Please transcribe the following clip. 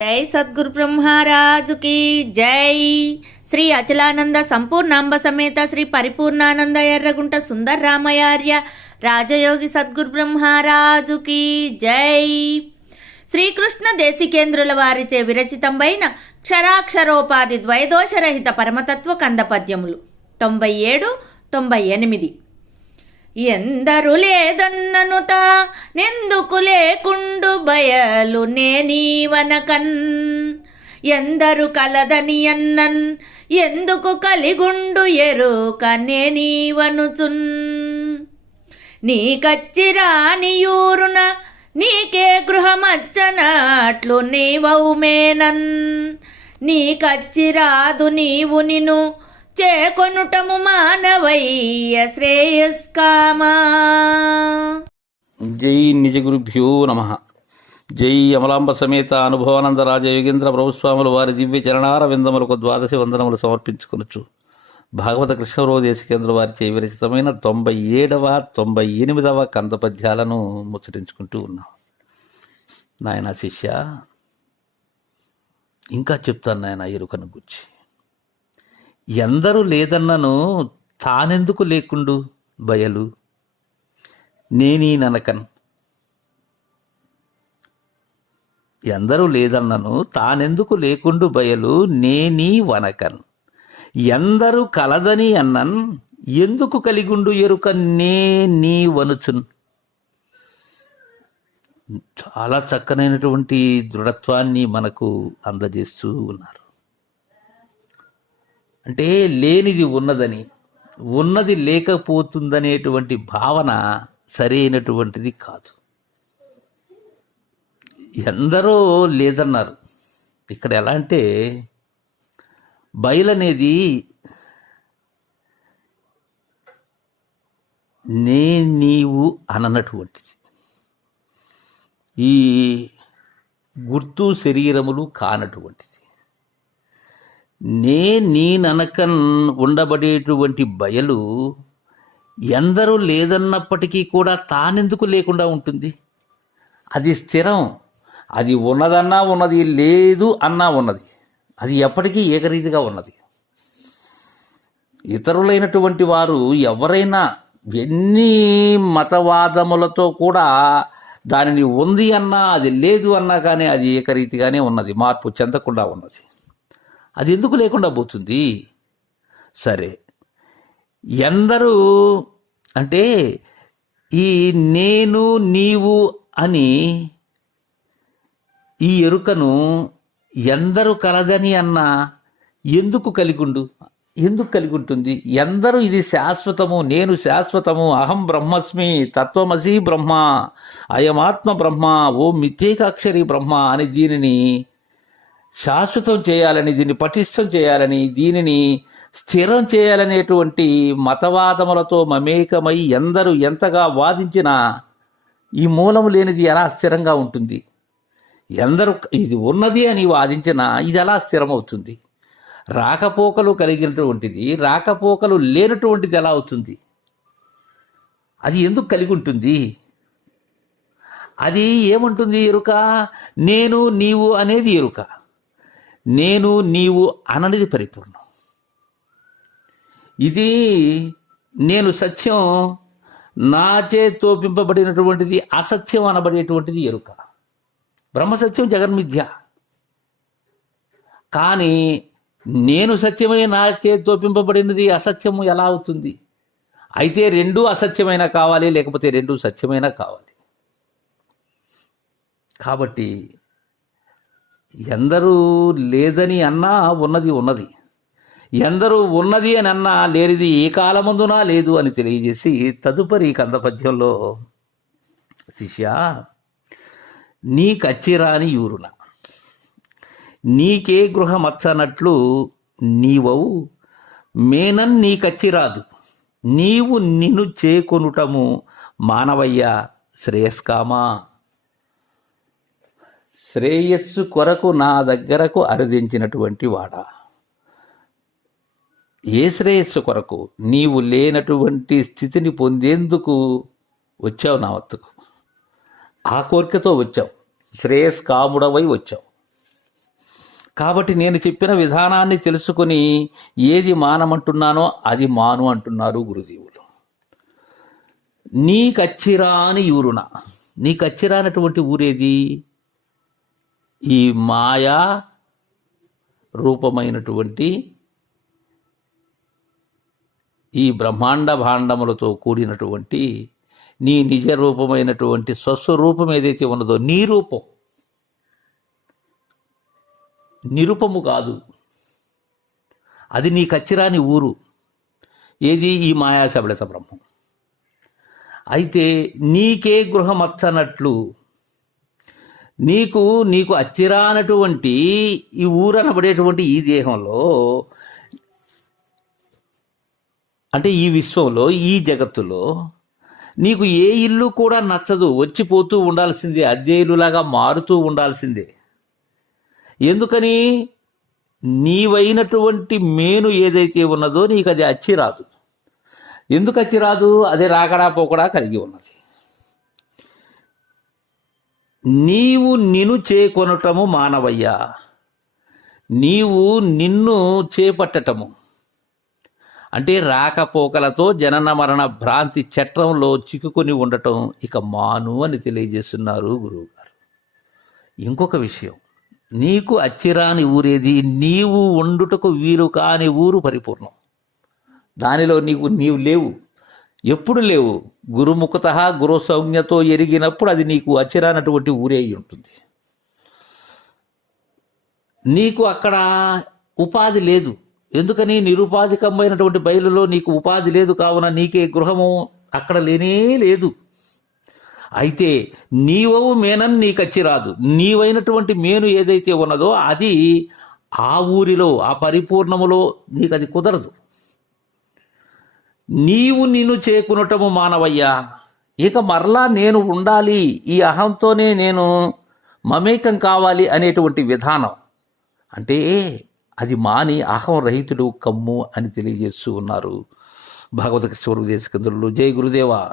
జై సద్గురు బ్రహ్మరాజుకి జై. శ్రీ అచలానంద సంపూర్ణాంబ సమేత శ్రీ పరిపూర్ణానంద ఎర్రగుంట సుందర రామయార్య రాజయోగి సద్గురు బ్రహ్మరాజుకి జై. శ్రీకృష్ణ దేశికేంద్రుల వారిచే విరచితంబైన క్షరాక్షరోపాధి ద్వైదోషరహిత పరమతత్వ కందపద్యములు తొంభై ఏడు తొంభై ఎనిమిది. ఎందరు లేదన్ననుత నెందుకు లేకుండు బయలు నేనీవనకన్ ఎందరు కలదని అన్నన్ ఎందుకు కలిగుండు ఎరుక నేనీవనుచున్ నీకచ్చిరానియూరున నీకే గృహమచ్చనట్లు నీవౌమేనన్ నీకచ్చిరాదు నీవు నిను చేకొనుటము మానవయ్య శ్రేయస్కామా. జై నిజ గురుభ్యో నమ. జై అమలాంబ సమేత అనుభవానంద రాజ యోగేంద్ర ప్రభుస్వాములు వారి దివ్య చరణార విందములకు ద్వాదశి వందనములు సమర్పించుకొనొచ్చు భాగవత కృష్ణరోదేశ కేంద్ర వారిచే విరచితమైన తొంభై ఏడవ తొంభై ఎనిమిదవ కంద పద్యాలను ముచ్చటించుకుంటూ ఉన్నాం. నాయన శిష్య ఇంకా చెప్తాను నాయన ఎరుకను గురించి. ఎందరూ లేదన్నను తానెందుకు లేకుండు బయలు? నేనీ ననకన్. ఎందరూ లేదన్నను తానెందుకు లేకుండు బయలు? నేనీ వనకన్. ఎందరు కలదని అన్నన్ ఎందుకు కలిగుండు ఎరుక నే నీ వనుచున్. చాలా చక్కనైనటువంటి దృఢత్వాన్ని మనకు అందజేస్తూ ఉన్నారు. అంటే లేనిది ఉన్నదని ఉన్నది లేకపోతుందనేటువంటి భావన సరైనటువంటిది కాదు. ఎందరో లేదన్నారు. ఇక్కడ ఎలా అంటే బయలనేది నే నీవు అననటువంటిది. ఈ గుర్తు శరీరములు కానటువంటిది. నే నీననకన్ ఉండబడేటువంటి బయలు ఎందరూ లేదన్నప్పటికీ కూడా తానెందుకు లేకుండా ఉంటుంది? అది స్థిరం. అది ఉన్నదన్నా ఉన్నది లేదు అన్నా ఉన్నది. అది ఎప్పటికీ ఏకరీతిగా ఉన్నది. ఇతరులైనటువంటి వారు ఎవరైనా ఎన్ని మతవాదములతో కూడా దానిని ఉంది అన్నా అది లేదు అన్నా కానీ అది ఏకరీతిగానే ఉన్నది. మార్పు చెందకుండా ఉన్నది. అది ఎందుకు లేకుండా పోతుంది? సరే. ఎందరూ అంటే ఈ నేను నీవు అని ఈ ఎరుకను ఎందరు కలదని అన్నా ఎందుకు కలిగుండు? ఎందుకు కలిగి ఉంటుంది ఎందరూ ఇది శాశ్వతము నేను శాశ్వతము అహం బ్రహ్మస్మి తత్వమసి బ్రహ్మ అయమాత్మ బ్రహ్మ ఓ మిథ్యేకాక్షరి బ్రహ్మ అని దీనిని శాశ్వతం చేయాలని దీన్ని పటిష్టం చేయాలని దీనిని స్థిరం చేయాలనేటువంటి మతవాదములతో మమేకమై ఎందరూ ఎంతగా వాదించినా ఈ మూలము లేనిది ఎలా స్థిరంగా ఉంటుంది? ఎందరూ ఇది ఉన్నది అని వాదించినా ఇది ఎలా స్థిరమవుతుంది? రాకపోకలు కలిగినటువంటిది రాకపోకలు లేనటువంటిది ఎలా అవుతుంది? అది ఎందుకు కలిగి ఉంటుంది? అది ఏముంటుంది ఎరుక? నేను నీవు అనేది ఎరుక. నేను నీవు అననిది పరిపూర్ణం. ఇది నేను సత్యం నా తోపింపబడినటువంటిది అసత్యం అనబడేటువంటిది ఎరుక. బ్రహ్మసత్యం జగన్మిథ్య. కానీ నేను సత్యమై నా తోపింపబడినది అసత్యము ఎలా అవుతుంది? అయితే రెండూ అసత్యమైనా కావాలి లేకపోతే రెండూ సత్యమైనా కావాలి. కాబట్టి ఎందరూ లేదని అన్నా ఉన్నది ఉన్నది. ఎందరూ ఉన్నది అని అన్నా లేనిది ఏ కాలమందునా లేదు అని తెలియజేసి తదుపరి కందపద్యంలో శిష్య నీ కచ్చిరాని యూరున నీకే గృహమచ్చనట్లు నీవవు మేనన్ నీ కచ్చిరాదు నీవు నిన్ను చేకొనుటము మానవయ్య శ్రేయస్కామా? శ్రేయస్సు కొరకు నా దగ్గరకు అరుదించినటువంటి వాడా? ఏ శ్రేయస్సు కొరకు? నీవు లేనటువంటి స్థితిని పొందేందుకు వచ్చావు నా వద్దకు. ఆ కోరికతో వచ్చావు. శ్రేయస్కాముడవై వచ్చావు. కాబట్టి నేను చెప్పిన విధానాన్ని తెలుసుకొని ఏది మానమంటున్నానో అది మాను అంటున్నారు గురుదేవులు. నీ కచ్చిరాని ఊరున నీ కచ్చిరానటువంటి ఊరేది? ఈ మాయా రూపమైనటువంటి ఈ బ్రహ్మాండ భాండములతో కూడినటువంటి నీ నిజ రూపమైనటువంటి స్వస్వరూపం ఏదైతే ఉన్నదో నీ రూపం. నిరుపము కాదు. అది నీ కచ్చిరాని ఊరు. ఏది? ఈ మాయా శబళత బ్రహ్మం. అయితే నీకే గృహమచ్చనట్లు నీకు నీకు అచ్చిరానటువంటి ఈ ఊరనబడేటువంటి ఈ దేహంలో అంటే ఈ విశ్వంలో ఈ జగత్తులో నీకు ఏ ఇల్లు కూడా నచ్చదు. వచ్చిపోతూ ఉండాల్సిందే. అద్దె ఇల్లులాగా మారుతూ ఉండాల్సిందే. ఎందుకని? నీవైనటువంటి మేను ఏదైతే ఉన్నదో నీకు అది అచ్చి రాదు ఎందుకు అచ్చి రాదు అది రాకడా పోకడా కలిగి ఉన్నది. నీవు నిన్ను చేకొనటము మానవయ్యా. నీవు నిన్ను చేపట్టటము. అంటే రాకపోకలతో జనన మరణ భ్రాంతి చట్రంలో చిక్కుకొని ఉండటం ఇక మాను అని తెలియజేస్తున్నారు గురువుగారు. ఇంకొక విషయం. నీకు అచ్చిరాని ఊరేది నీవు ఉండుటకు వీలు కాని ఊరు పరిపూర్ణం. దానిలో నీకు నీవు లేవు. ఎప్పుడు లేవు? గురుముఖత గురు సౌజ్ఞతో ఎరిగినప్పుడు అది నీకు అచ్చిరానటువంటి ఊరే అయి ఉంటుంది. నీకు అక్కడ ఉపాధి లేదు. ఎందుకని? నిరుపాధికమైనటువంటి బయలులో నీకు ఉపాధి లేదు కావున నీకే గృహము అక్కడ లేనే లేదు. అయితే నీవవు మేనని నీకు వచ్చి రాదు నీవైనటువంటి మేను ఏదైతే ఉన్నదో అది ఆ ఊరిలో ఆ పరిపూర్ణములో నీకు అది కుదరదు. నీవు నిన్ను చేకునటము మానవయ్యా. ఇక మరలా నేను ఉండాలి ఈ అహంతోనే నేను మమేకం కావాలి అనేటువంటి విధానం. అంటే అది మాని అహం రహితుడు కమ్ము అని తెలియజేస్తూ ఉన్నారు. భగవత కృష్ణ దేశకందులు జై గురుదేవా.